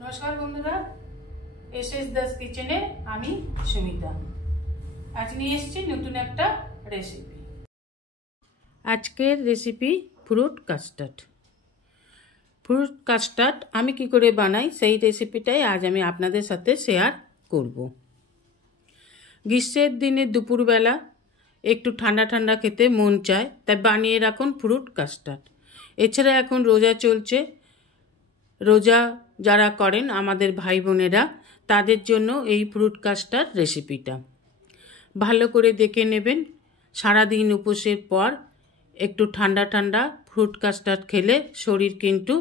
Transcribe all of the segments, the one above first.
नमस्कार बंधुरा एसएस दास किचेने आमी सुमिता आज निये एसेछि नतुन एकटा रेसिपि। आजकेर recipe fruit custard. Fruit custard आमी कि करे बानाई सेई रेसिपिटाई आज आमी आपनादेर साथे शेयार करब। ग्रीष्मेर दिने दुपुर बेला एकटु ठंडा ठंडा खेते मन चाय ताई बानिये राखुन फ्रूट कास्टार्ड। एछाड़ा एखन रोजा चलছে, रोजा যারা করেন আমাদের ভাই বোনেরা তাদের জন্য এই ফ্রুট কাস্টার্ড রেসিপিটা ভালো করে দেখে নেবেন। সারা দিন উপোসের পর একটু ঠান্ডা ঠান্ডা ফ্রুট কাস্টার্ড খেলে শরীর কিন্তু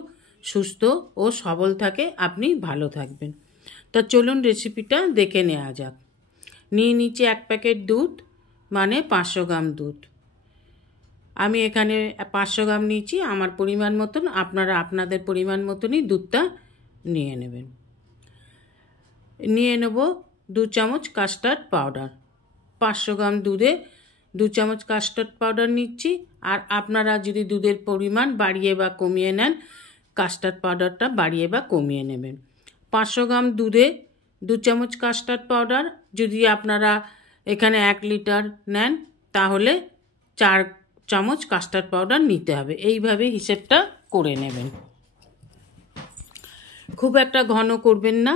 সুস্থ ও সবল থাকে, আপনি ভালো থাকবেন। তো চলুন রেসিপিটা দেখে নেওয়া যাক। নিয়ে নিচে এক প্যাকেট দুধ মানে 500 গ্রাম দুধ। আমি এখানে 500 গ্রাম নিয়েছি, আমার পরিমাণ মতন আপনারা আপনাদের পরিমাণ মতনই দুধটা নিয়ে নেবেন। নিয়ে নেব 2 চামচ কাস্টার্ড পাউডার। 500 গ্রাম দুধে 2 চামচ কাস্টার্ড পাউডার নিচ্ছি। আর আপনারা যদি দুধের পরিমাণ বাড়িয়ে বা কমিয়ে নেন কাস্টার্ড পাউডারটা বাড়িয়ে বা কমিয়ে নেবেন। 500 গ্রাম দুধে 2 চামচ কাস্টার্ড পাউডার, যদি আপনারা এখানে 1 লিটার নেন তাহলে 4 চামচ কাস্টার্ড পাউডার নিতে হবে। এইভাবে হিসেবটা করে নেবেন। খুব একটা ঘন করবেন না,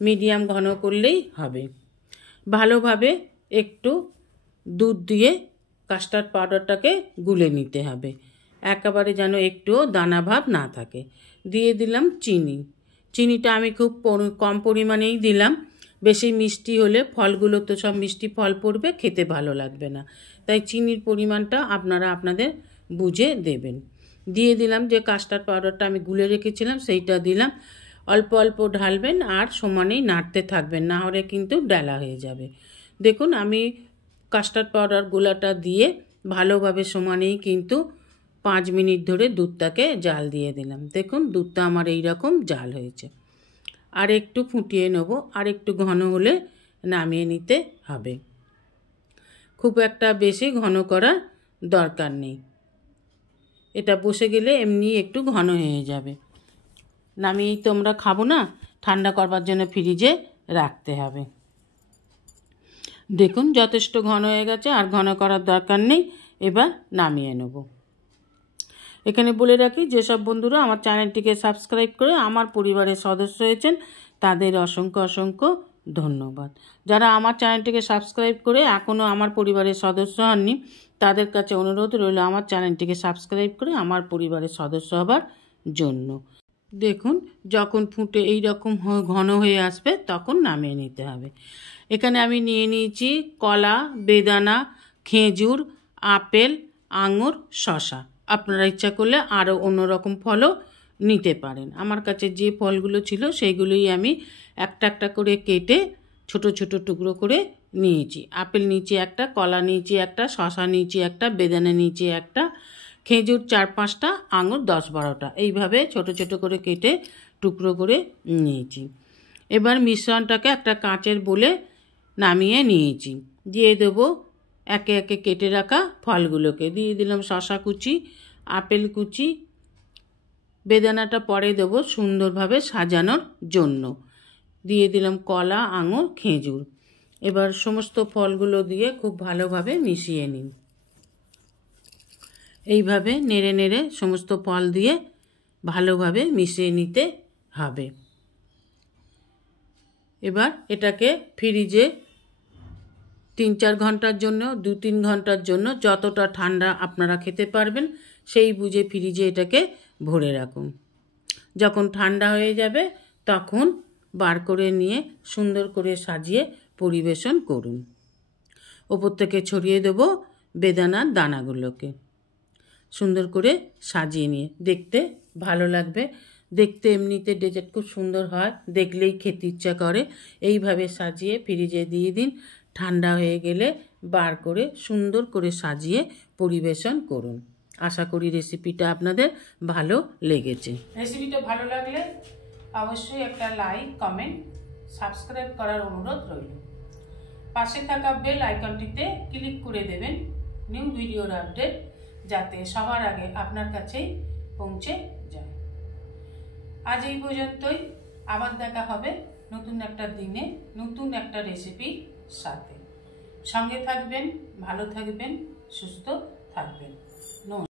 মিডিয়াম ঘন করলেই হবে। ভালোভাবে একটু দুধ দিয়ে কাস্টার্ড পাউডারটাকে গুলে নিতে হবে, একেবারে যেন একটুও দানা ভাব না থাকে। দিয়ে দিলাম চিনি। চিনিটা আমি খুব কম পরিমাণেই দিলাম, বেশি মিষ্টি হলে ফলগুলো তো সব মিষ্টি ফল পড়বে, খেতে ভালো লাগবে না, তাই চিনির পরিমাণটা আপনারা আপনাদের বুঝে দেবেন। দিয়ে দিলাম যে কাস্টার্ড পাউডারটা আমি গুলে রেখেছিলাম সেইটা দিলাম। অল্প অল্প ঢালবেন আর সমানেই নাড়তে থাকবেন, না হলে কিন্তু ডালা হয়ে যাবে। দেখুন আমি কাস্টার্ড পাউডার গুলাটা দিয়ে ভালোভাবে সমানেই কিন্তু 5 মিনিট ধরে দুধটাকে জাল দিয়ে দিলাম। দেখুন দুধটা আমার এই রকম জাল হয়েছে। আর একটু ফুটিয়ে নেব, আর একটু ঘন হলে নামিয়ে নিতে হবে। খুব একটা বেশি ঘন করার দরকার নেই, এটা বসে গেলে এমনি একটু ঘন হয়ে যাবে। নামিয়েই তো আমরা খাবো না, ঠান্ডা করবার জন্য ফ্রিজে রাখতে হবে। দেখুন যথেষ্ট ঘন হয়ে গেছে, আর ঘন করার দরকার নেই। এবার নামিয়ে নেব। এখানে বলে রাখি যেসব বন্ধুরা আমার চ্যানেলটিকে সাবস্ক্রাইব করে আমার পরিবারের সদস্য হয়েছেন তাদের অসংখ্য অসংখ্য ধন্যবাদ। যারা আমার চ্যানেলটিকে সাবস্ক্রাইব করে এখনও আমার পরিবারের সদস্য হননি তাদের কাছে অনুরোধ রইল আমার চ্যানেলটিকে সাবস্ক্রাইব করে আমার পরিবারের সদস্য হবার জন্য। দেখুন যখন ফুটে এই রকম ঘন হয়ে আসবে তখন নামিয়ে নিতে হবে। এখানে আমি নিয়ে নিয়েছি কলা, বেদানা, খেজুর, আপেল, আঙুর, শসা। আপনারা ইচ্ছা করলে আরও অন্যরকম ফলও নিতে পারেন। আমার কাছে যে ফলগুলো ছিল সেইগুলোই আমি একটা একটা করে কেটে ছোট ছোট টুকরো করে নিয়েছি। আপেল নিয়েছি একটা, কলা নিয়েছি একটা, শসা নিয়েছি একটা, বেদানা নিয়েছি একটা, খেজুর 4-5টা, আঙুর 10-12টা, এইভাবে ছোট ছোট করে কেটে টুকরো করে নিয়েছি। এবার মিশ্রণটাকে একটা কাঁচের বোলে নামিয়ে নিয়েছি। দিয়ে দেবো একে একে কেটে রাখা ফলগুলোকে। দিয়ে দিলাম শসা কুচি, আপেল কুচি, বেদানাটা পরে দেবো সুন্দরভাবে সাজানোর জন্য। দিয়ে দিলাম কলা, আঙুর, খেজুর। এবার সমস্ত ফলগুলো দিয়ে খুব ভালোভাবে মিশিয়ে নিন। এইভাবে নেড়ে নেড়ে সমস্ত ফল দিয়ে ভালোভাবে মিশিয়ে নিতে হবে। এবার এটাকে ফ্রিজে 3-4 ঘন্টার জন্য, 2-3 ঘন্টার জন্য যতটা ঠান্ডা আপনারা খেতে পারবেন সেই বুঝে ফ্রিজে এটাকে ভরে রাখুন। যখন ঠান্ডা হয়ে যাবে তখন বার করে নিয়ে সুন্দর করে সাজিয়ে পরিবেশন করুন। ওপর থেকে ছড়িয়ে দেব বেদানার দানাগুলোকে। সুন্দর করে সাজিয়ে নিয়ে দেখতে ভালো লাগবে। দেখতে এমনিতে ডেজার্ট খুব সুন্দর হয়, দেখলেই খেতে ইচ্ছা করে। এইভাবে সাজিয়ে ফ্রিজে দিয়ে দিন, ঠান্ডা হয়ে গেলে বার করে সুন্দর করে সাজিয়ে পরিবেশন করুন। আশা করি রেসিপিটা আপনাদের ভালো লেগেছে। রেসিপিটা ভালো লাগলে অবশ্যই একটা লাইক, কমেন্ট, সাবস্ক্রাইব করার অনুরোধ রইল। পাশে থাকা বেল আইকনটিতে ক্লিক করে দেবেন নিউ ভিডিওর আপডেট যাতে সবার আগে আপনার কাছেই পৌঁছে যায়। আজ এই পর্যন্তই। আবার দেখা হবে নতুন একটা দিনে নতুন একটা রেসিপির সাথে। সঙ্গে থাকবেন, ভালো থাকবেন, সুস্থ থাকবেন। নমস্কার।